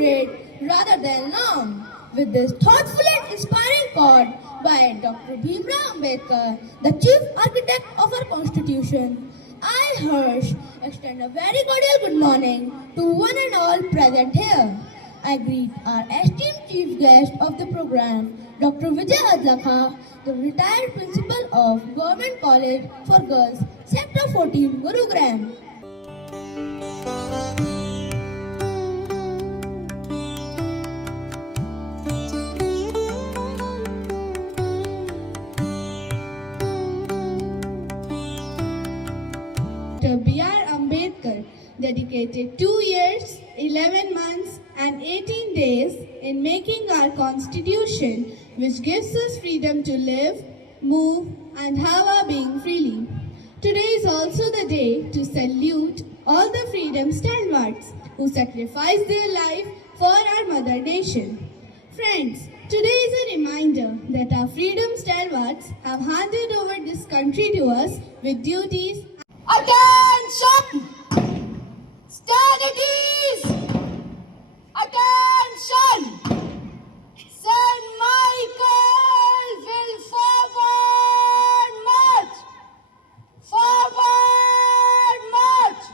great rather than long. With this thoughtful and inspiring quote by Dr. Bhimrao Ambedkar, the chief architect of our constitution, I, Harsh, extend a very cordial good morning to one and all present here. I greet our esteemed chief guest of the program, Dr. Vijay Adlakha, the retired principal of Government College for Girls, Sector 14, Gurugram. Dr. B.R. Ambedkar dedicated 2 years, 11 months and 18 days in making our constitution, which gives us freedom to live, move and have our being freely. Today is also the day to salute all the freedom stalwarts who sacrificed their life for our mother nation. Friends, today is a reminder that our freedom stalwarts have handed over this country to us with duties. Attention! Stand at ease! Attention! St. Michael will forward march! Forward march!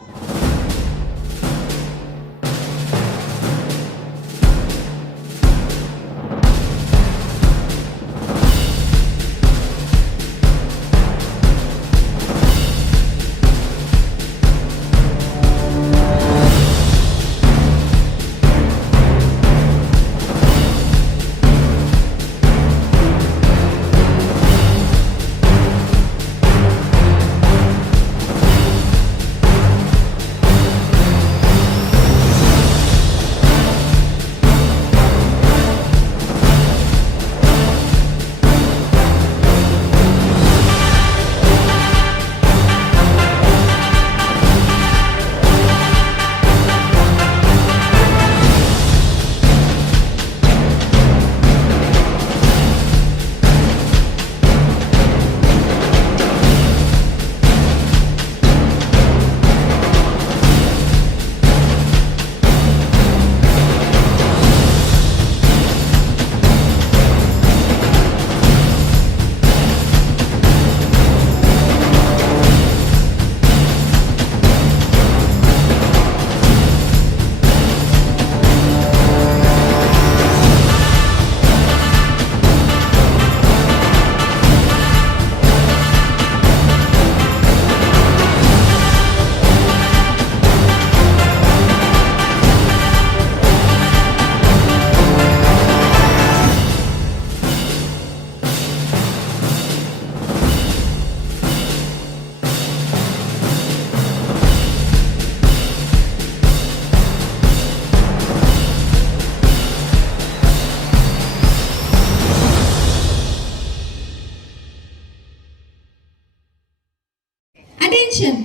Attention!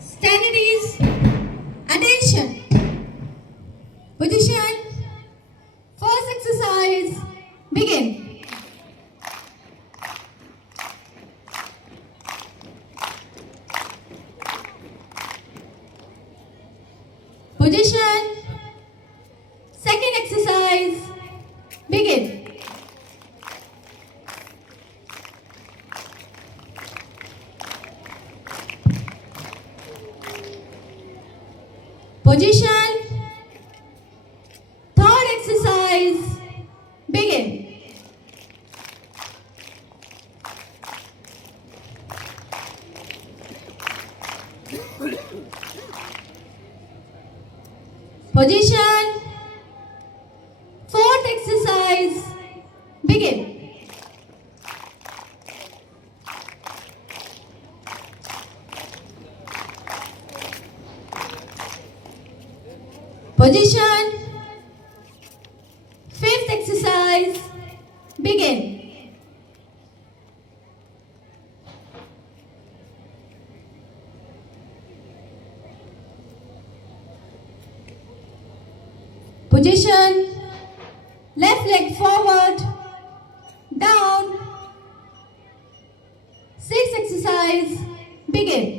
Stand at ease! Attention! Position! First exercise, begin! Position! Second exercise, begin! Position. Third exercise. Begin. Position. Fourth exercise. Begin. Position. Fifth exercise. Begin. Position. Left leg forward. Down. Sixth exercise. Begin.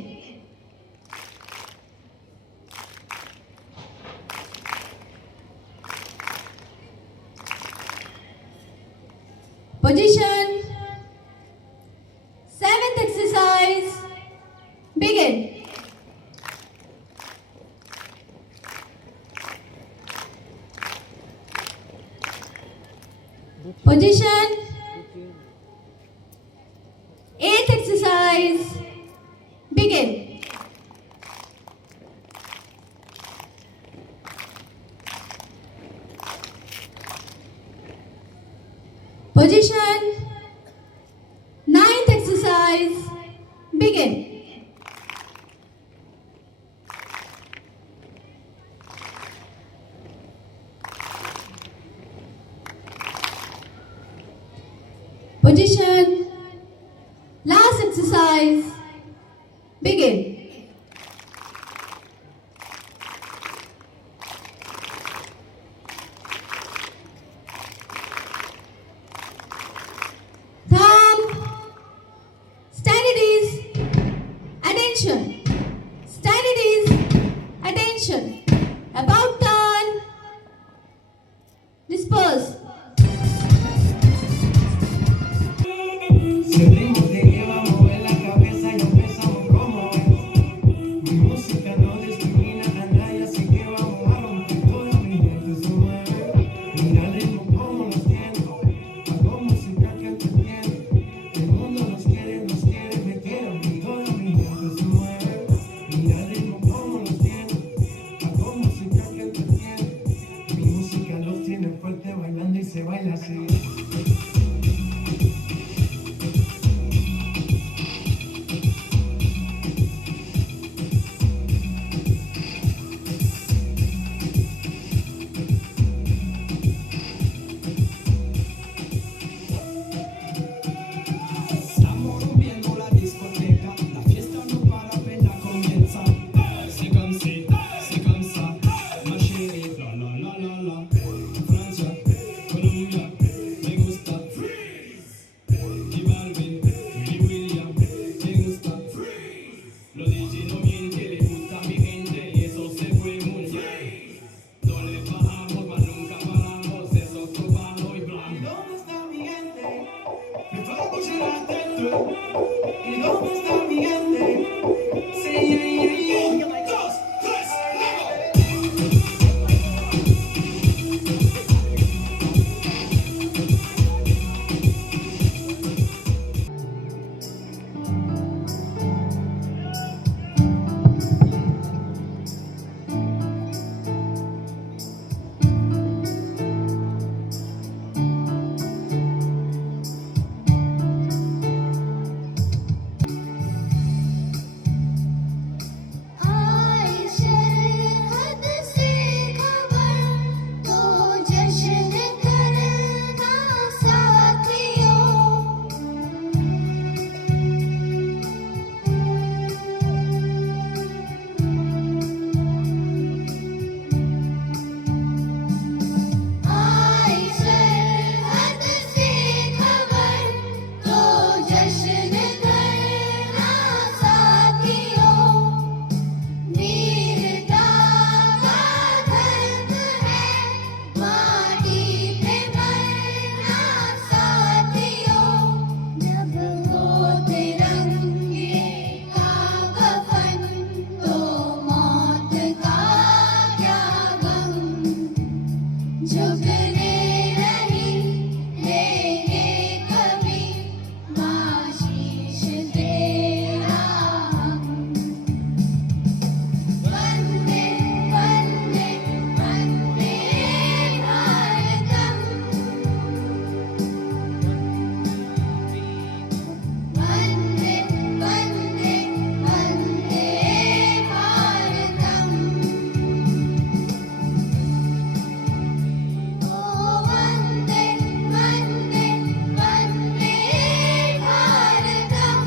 Position. Seventh exercise. Begin. Position. Eighth exercise. Begin. Position. Ninth exercise. Begin. Position. Last exercise. Begin. Thumb. Stand it is. Attention. Stand it is. Attention. About turn. Disperse. Si el ritmo te lleva a mover la cabeza y empezamos como es. Mi música no discrimina a nadie, así que vamos a romper. Toda mi gente se mueve. Mira el ritmo como nos tiene. Hago música que entretiene. El mundo nos quiere, me quiere. Toda mi gente se mueve. Mira el ritmo como nos tiene. Hago música que entretiene. Mi música los tiene fuerte bailando y se baila así. Estamos rompiendo la discoteca, la fiesta no para, apenas comienza. C'est comme ça, ma chérie, la la la la la. Francia, Colombia, me gusta. Freeze. Y Balvin, Willy William, me gusta. Freeze. Los DJ no mienten, le gusta a mi gente y eso se fue muy bien. No le bajamos, mas nunca paramos, eso es cubano y blanco. ¿Dónde está mi gente? Me fue a bouger la tête. ¿Y dónde está mi gente? Sí, yeah. Dos, tres, luego. Ayse हद से खबर तो जश्न करना साथियों Ayse हद से खबर तो जश्न करना साथियों वीरता का धर्म है माटी पे मरना साथियों जब हो तिरंगे का कफन तो मौत का क्या गम झुकने नहीं देंगे कभी आशीष तेरा हम वंदे वंदे वंदे भारतम वंदे वंदे वंदे भारतम ओ वंदे वंदे वंदे भारतम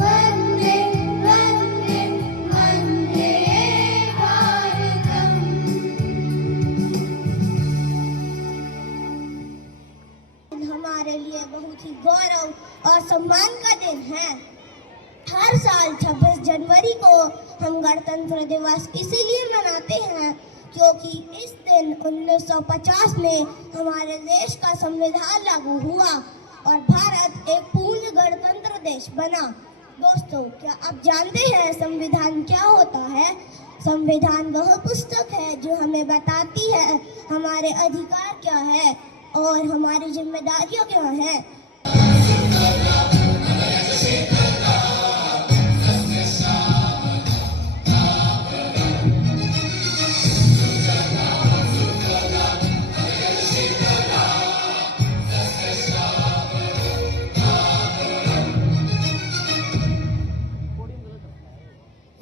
वंदे वंदे वंदे भारतम हमारे लिए बहुत ही गौरव और सम्मान का दिन है। हर साल 26 जनवरी को हम गणतंत्र दिवस इसीलिए मनाते हैं क्योंकि इस दिन 1950 में हमारे देश का संविधान लागू हुआ और भारत एक पूर्ण गणतंत्र देश बना। दोस्तों, क्या आप जानते हैं संविधान क्या होता है? संविधान वह पुस्तक है जो हमें बताती है हमारे अधिकार क्या है और हमारी जिम्मेदारियां क्या है।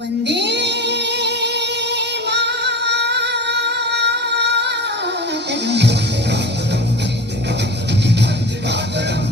Vande Mataram.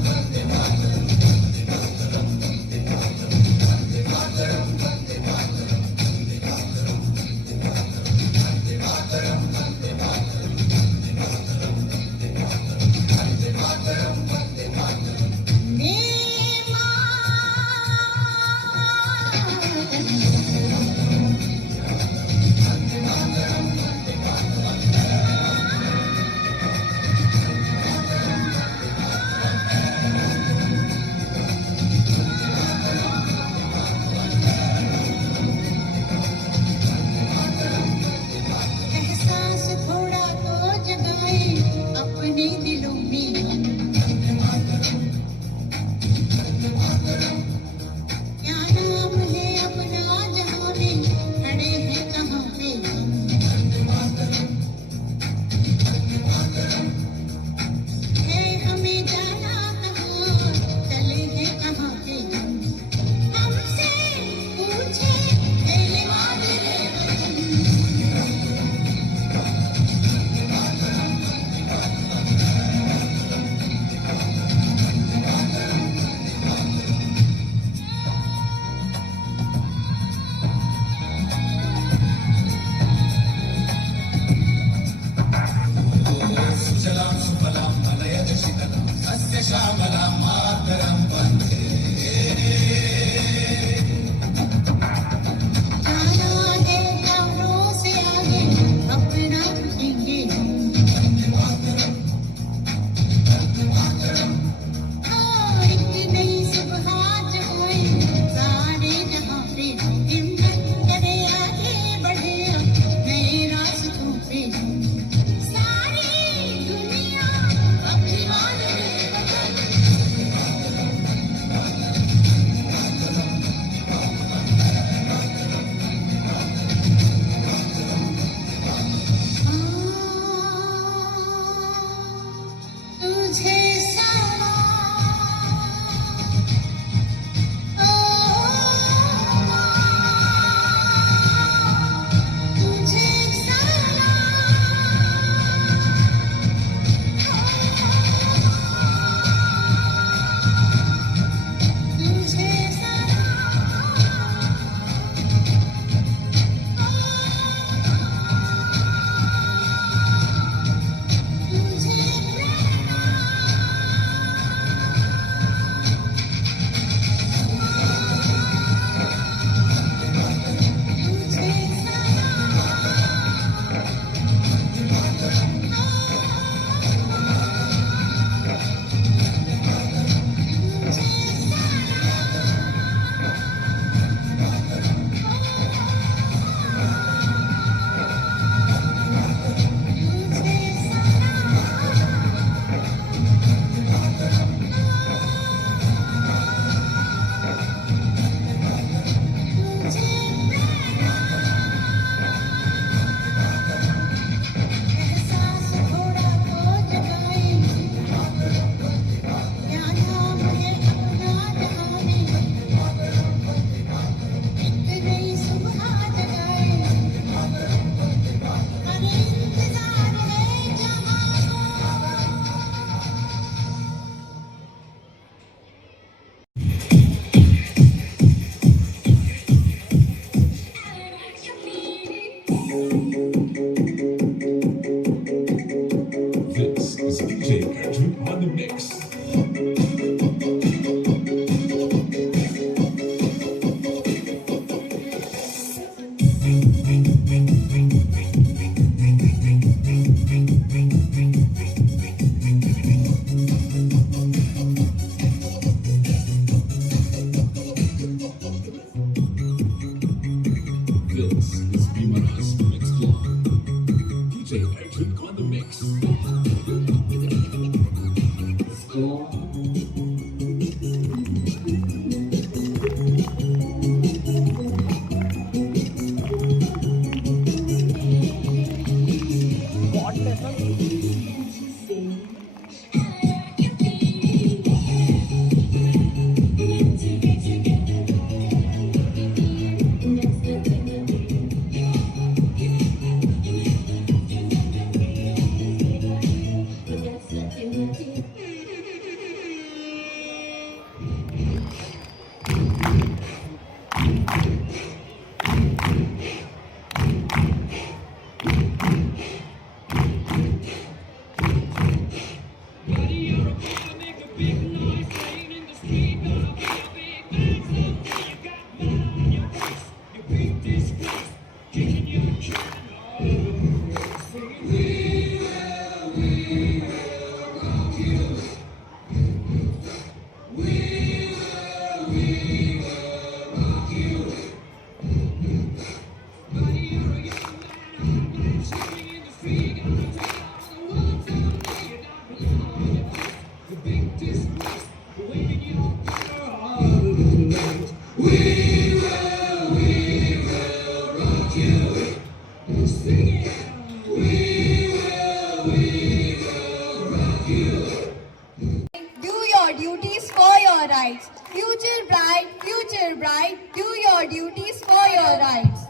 do your duties for your rights.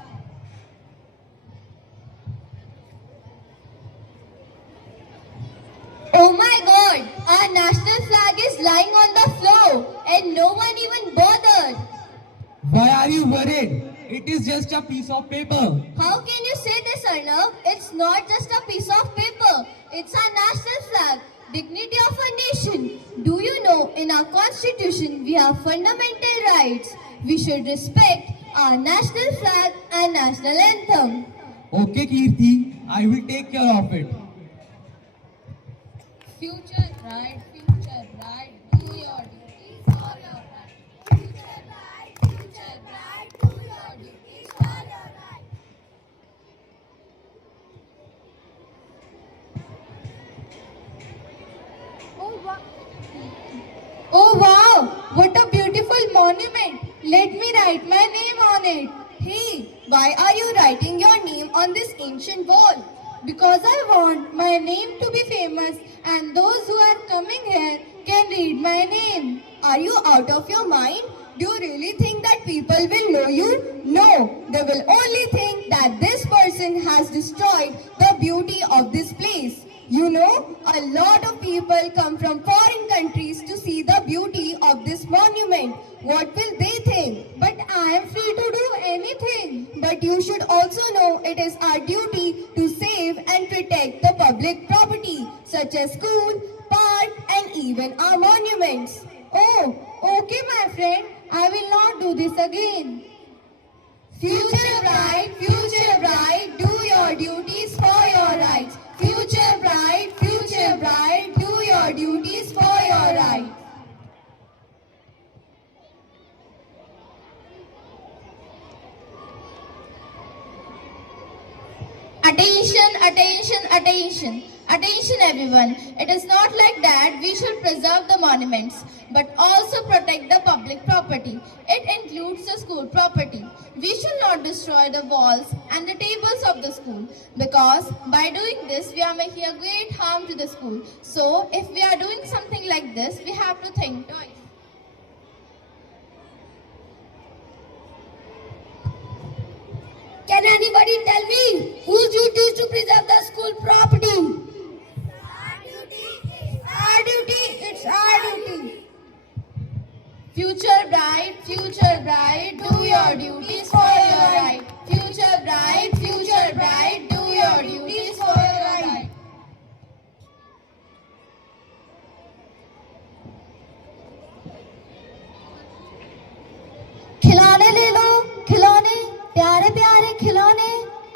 Oh my God, our national flag is lying on the floor and no one even bothered. Why are you worried? It is just a piece of paper. How can you say this, Arnav? It's not just a piece of paper. It's our national flag, dignity of a nation. Do you know, in our constitution, we have fundamental rights. We should respect our national flag and national anthem. Okay, Kirti, I will take care of it. Future right, do your duties for your right. Future right, do your duties for your right. Oh wow, what a beautiful monument. Let me write my name on it. Hey, why are you writing your name on this ancient wall? Because I want my name to be famous and those who are coming here can read my name. Are you out of your mind? Do you really think that people will know you? No, they will only think that this person has destroyed the beauty of this place. You know, a lot of people come from foreign countries to see the beauty of this monument. What will they think? But I am free to do anything. But you should also know it is our duty to save and protect the public property, such as school, park, and even our monuments. Oh, okay my friend, I will not do this again. Future bright, do your duties for your rights. Future bright, do your duties for your rights. Attention everyone. It is not like that we should preserve the monuments, but also protect the public property. It includes the school property. We should not destroy the walls and the tables of the school, because by doing this we are making a great harm to the school. So if we are doing something like this, we have to think twice. Can anybody tell me whose duty is to preserve the school property? Our duty, it's our duty. Future bright, do your duties for your right. Future bright, do your duties for your right. खिलौने ले लो, खिलौने, प्यारे प्यारे खिलौने।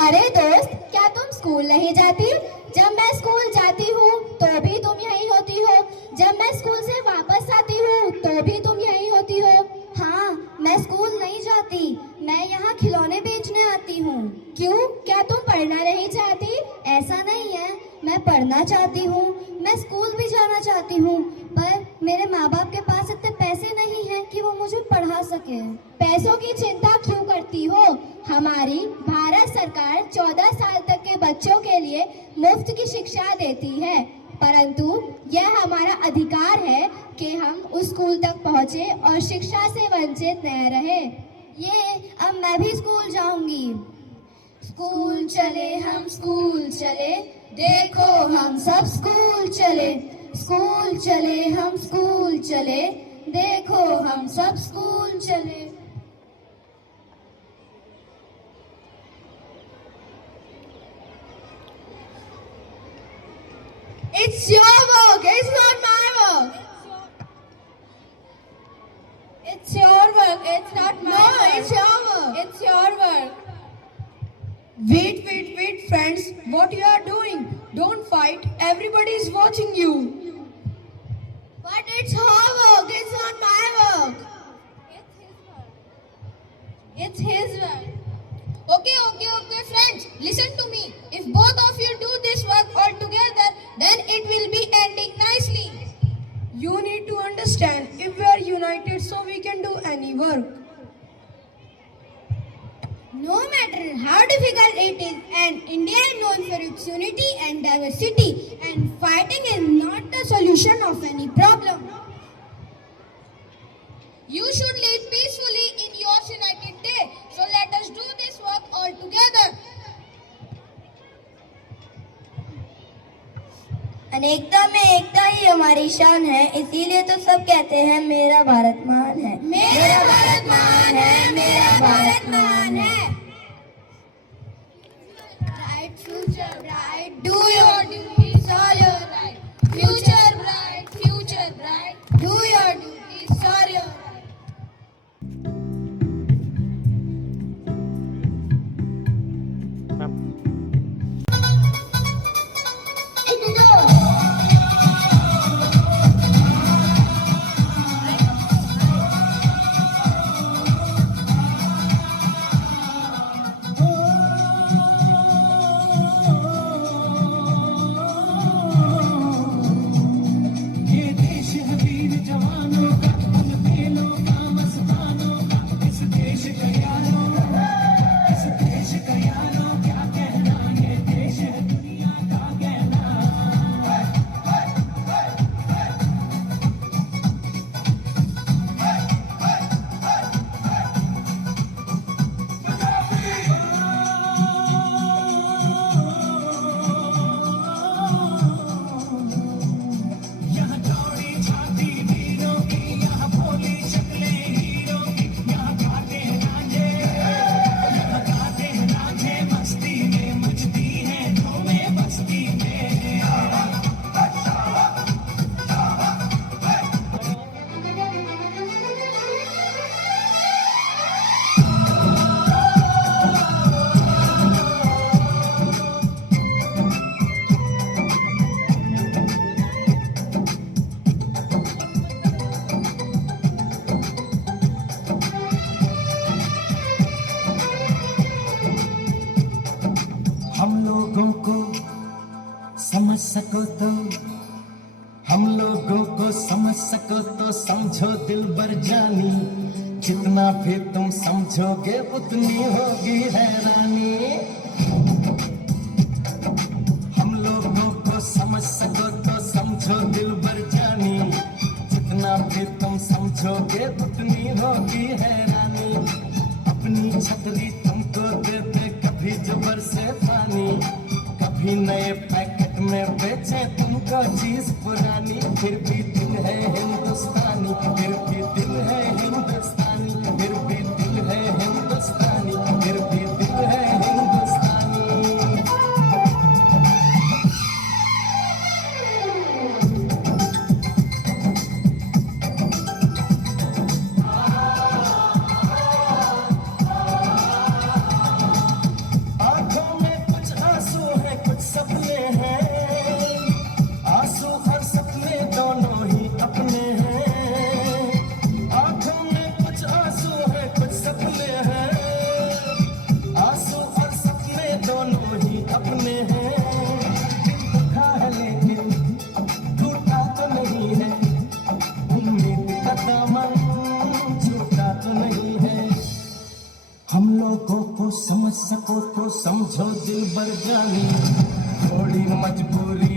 अरे दोस्त, क्या तुम स्कूल नहीं जाती? जब मैं स्कूल जाती हूँ तो भी तुम यहीं होती हो। जब मैं स्कूल से वापस आती हूँ तो भी तुम यहीं होती हो। हाँ, मैं स्कूल नहीं जाती, मैं यहाँ खिलौने बेचने आती हूँ। क्यों? क्या तुम पढ़ना नहीं चाहती? ऐसा नहीं है, मैं पढ़ना चाहती हूँ, मैं स्कूल भी जाना चाहती हूँ, पर मेरे माँ बाप के पास इतने पैसे नहीं हैं कि वो मुझे पढ़ा सके। पैसों की चिंता क्यों करती हो? हमारी भारत सरकार 14 साल तक के बच्चों के लिए मुफ्त की शिक्षा देती है, परंतु यह हमारा अधिकार है कि हम उस स्कूल तक पहुँचे और शिक्षा से वंचित न रहे। ये अब मैं भी स्कूल जाऊंगी। स्कूल चले हम स्कूल चले, देखो हम सब स्कूल चले। स्कूल चले हम स्कूल चले, देखो हम सब स्कूल चले। It's your work, it's not my work. It's your work, it's not my work. No, it's your work. It's your work. Wait, friends. What you are doing? Don't fight. Everybody is watching you. But it's her work, it's not my work. It's his work. Okay, friends, listen to me. If both of you do this work all together, then it will be ending nicely. You need to understand, if we are united, so we can do any work. No matter how difficult it is, and India is known for its unity and diversity, and fighting is not the solution of any problem. You should live peacefully in your united अनेकता में एकता ही हमारी शान है, इसीलिए तो सब कहते हैं मेरा भारत महान है, मेरा भारत महान है, मेरा भारत महान है। Bright future, bright, do your duties, all your right. Future bright, do your duties, all your right. ये देश है वीर जवानों का, उन खेलों का मस्तानों का, इस देश का यारों, इस देश का यारों क्या कहना, ये देश है दुनिया का कहना। यहाँ चौड़ी छाती वीरों की, यहाँ भोली शक्लें हीरों की, यहाँ गाते हैं रांझे, यहाँ गाते हैं रांझे मस्ती में, मचती है धूमें बस्ती में। हम लोगों को समझ सको तो, हम लोगों को समझ सको तो समझो दिलबर जानी, जितना भी तुम समझोगे उतनी होगी हैरानी। हम लोगों को समझ सको तो समझो दिलबर जानी, जितना भी तुम समझोगे उतनी होगी हैरानी। अपनी छतरी तुमको दे दे कभी जबर से पानी, कभी नए पैकेट में बेचे तुमको चीज पुरानी, फिर भी दिल है हिंदुस्तानी, फिर भी दिल है हिंदुस्तानी, फिर भी दिल है हिंदुस्तानी, फिर भी दिल है हिंदुस्तानी। आंखों में कुछ आंसू है, कुछ सपने हैं, आंसू और सपने दोनों ही अपने हैं। आंखों में कुछ आंसू है, कुछ सपने हैं, आंसू और सपने दोनों ही अपने हैं। दिल दुखा है लेकिन टूटा तो नहीं है, उम्मीद का दामन छूटा तो नहीं है। हम लोगों को समझ सको तो समझो दिलबर जानी, थोड़ी मजबूरी